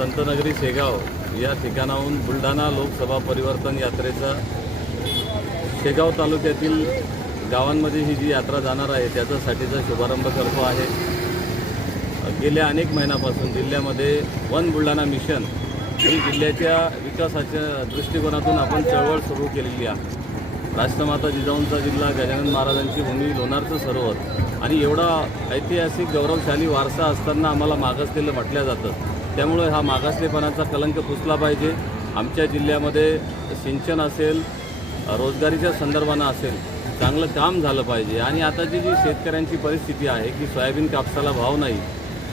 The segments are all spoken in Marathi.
संतनगरी शेगाव या ठिकाणाहून बुलढाणा लोकसभा परिवर्तन यात्रेचा शेगाव तालुक्यातील गावांमध्ये ही जी यात्रा जाणार आहे त्याच्यासाठीचा शुभारंभ करतो आहे. गेल्या अनेक महिन्यापासून जिल्ह्यामध्ये वन बुलढाणा मिशन ही जिल्ह्याच्या विकासाच्या दृष्टिकोनातून आपण चळवळ सुरू केलेली आहे. राष्ट्रमाता जिजाऊंचा जिल्हा गजानन महाराजांची भूमी लोणारचं सरोवर आणि एवढा ऐतिहासिक गौरवशाली वारसा असताना आम्हाला मागासलेलं म्हटलं जातं. त्यामुळे हा मागासलेपणाचा कलंक पुसला पाहिजे. आमच्या जिल्ह्यामध्ये सिंचन असेल रोजगारीच्या संदर्भानं असेल चांगलं काम झालं पाहिजे. आणि आताची जी शेतकऱ्यांची परिस्थिती आहे की सोयाबीन कापसाला भाव नाही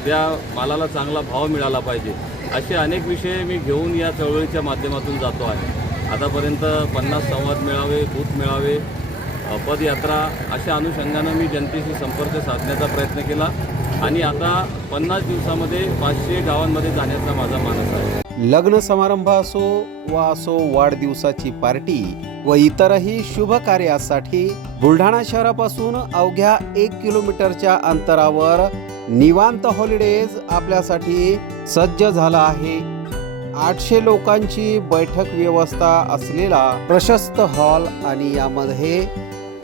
त्या मालाला चांगला भाव मिळाला पाहिजे. असे अनेक विषय मी घेऊन या चळवळीच्या माध्यमातून जातो आहे. आतापर्यंत पन्नास संवाद मेळावे बूथ मेळावे पदयात्रा अशा अनुषंगानं मी जनतेशी संपर्क साधण्याचा प्रयत्न केला आणि आता पन्नास दिवसामध्ये पाचशे गावांमध्ये जाण्याचा माझा मानस आहे. लग्न समारंभ असो वा असो वाढदिवसाची पार्टी व इतरही शुभ कार्यासाठी बुलढाणा शहरापासून अवघ्या एक किलोमीटरच्या अंतरावर निवांत हॉलिडेज आपल्यासाठी सज्ज झाला आहे. आठशे लोकांची बैठक व्यवस्था असलेला प्रशस्त हॉल आणि यामध्ये